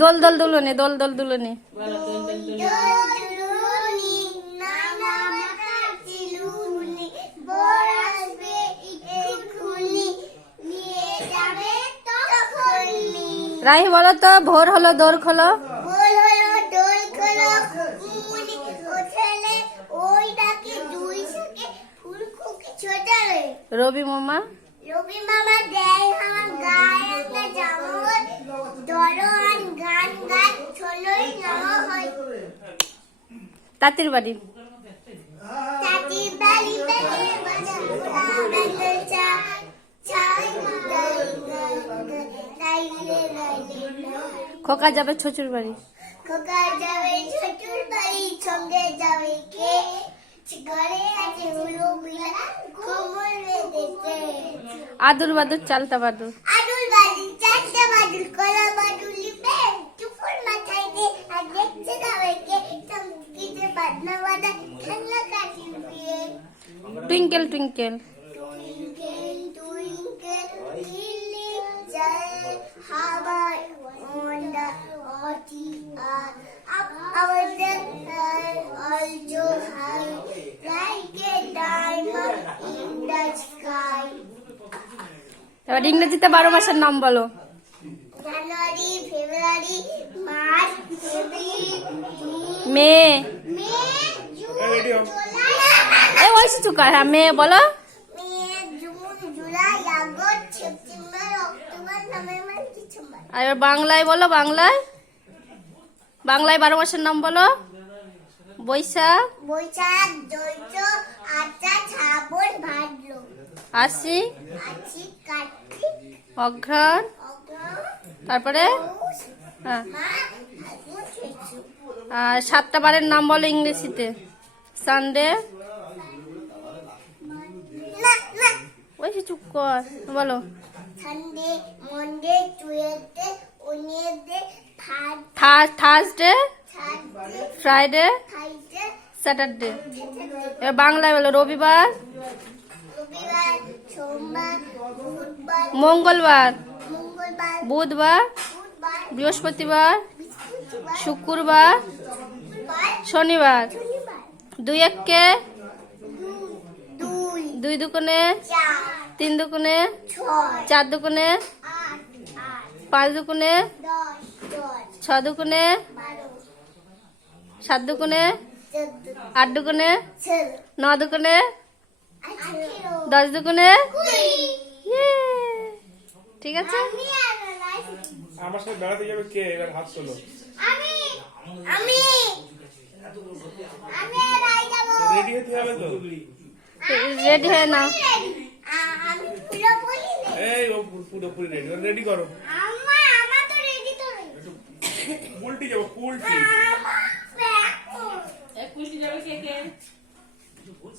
দোল দোল দুলনি, দোল দোল দুলনি। রাহি বলো তো, ভোর হলো দোর খোলো। রবি মামা দেয় আমার গায়ে একটা জামা ধরো আর গান গান চলোই নেওয়া হয়। তাঁতির বাড়ি তাঁতির বাড়ি খোকা যাবে শ্বশুর বাড়ি। খোকা যাবে শ্বশুর বাড়ি, সঙ্গে যাবে কে? ঘরে আছে হলো বিলা কোমল বেঁধেছে। আদুর বাদুর চালতা বাদুর। আদুর বাদুর চালতা বাদুর, কলা বাদুর লিপে চুপুর মাথায় দে আর দেখছে যাবে কে? চমকিতে বাদনা বাদা খেলা কাটি বিয়ে। Twinkle twinkle Twinkle, twinkle, little star, on the ocean, up over the also high, like a diamond in the sky. এবার ইংরেজিতে 12 মাসের নাম বলো। January, February, March, April, মে, June, July. এই ওইসি চুকা। হ্যাঁ মে বলো। June, July, August, September, October, November, December. আর এবার বাংলায় বলো, বাংলায় 12 মাসের নাম বলো। বৈশাখ, বৈশাখ, জ্যৈষ্ঠ, আষাঢ়, শ্রাবণ, ভাদ্র, আশ্বিন, আশ্বিন, কার্তিক, অঘ্রাণ, অগ্রহায়ণ, তারপরে পৌষ, হ্যাঁ। মাঘ, ফাল্গুন, চৈত্র। আর 7টা বারের নাম বলো ইংরেজিতে। সানডে, না না, ওইসি চুপ কর বলো। Sunday, Monday, Tuesday, Wednesday, Thursday, Thursday, Friday, Friday, Saturday. এবার বাংলায় বলো। রবিবার, রবিবার, সোমবার, বুধবার, মঙ্গলবার, মঙ্গলবার, বুধবার, বুধবার, বৃহস্পতিবার, বৃহস্পতিবার, শুক্রবার, শুক্রবার, শনিবার। শনিবার। 2 একে, দুই, 2 দুগুণে, চার, 3 দুগুণে, ছয়, 4 দুগুণে, আট, আট, 5 দুগুণে, 10, 10, 6 দুগুণে, 12, 7 দুগুণে, 14, 8 দুগুণে, 16, 9 দুগুণে, 18, 10 দুগুণে। 20। ইয়ে! ঠিক আছে। আমি আর রাইস। আমার সাথে বেড়াতে যাবে কে? এবার হাত তোলো। আমি আমি আমি আর রাই যাবো। রেডি হতে হবে তো। রেডি হয়ে নাও। আমি পুরোপুরি রেডি। এই ও পুরোপুরি রেডি। রেডি করো। আমার তো রেডি তো। উল্টি যাবো, উল্টি।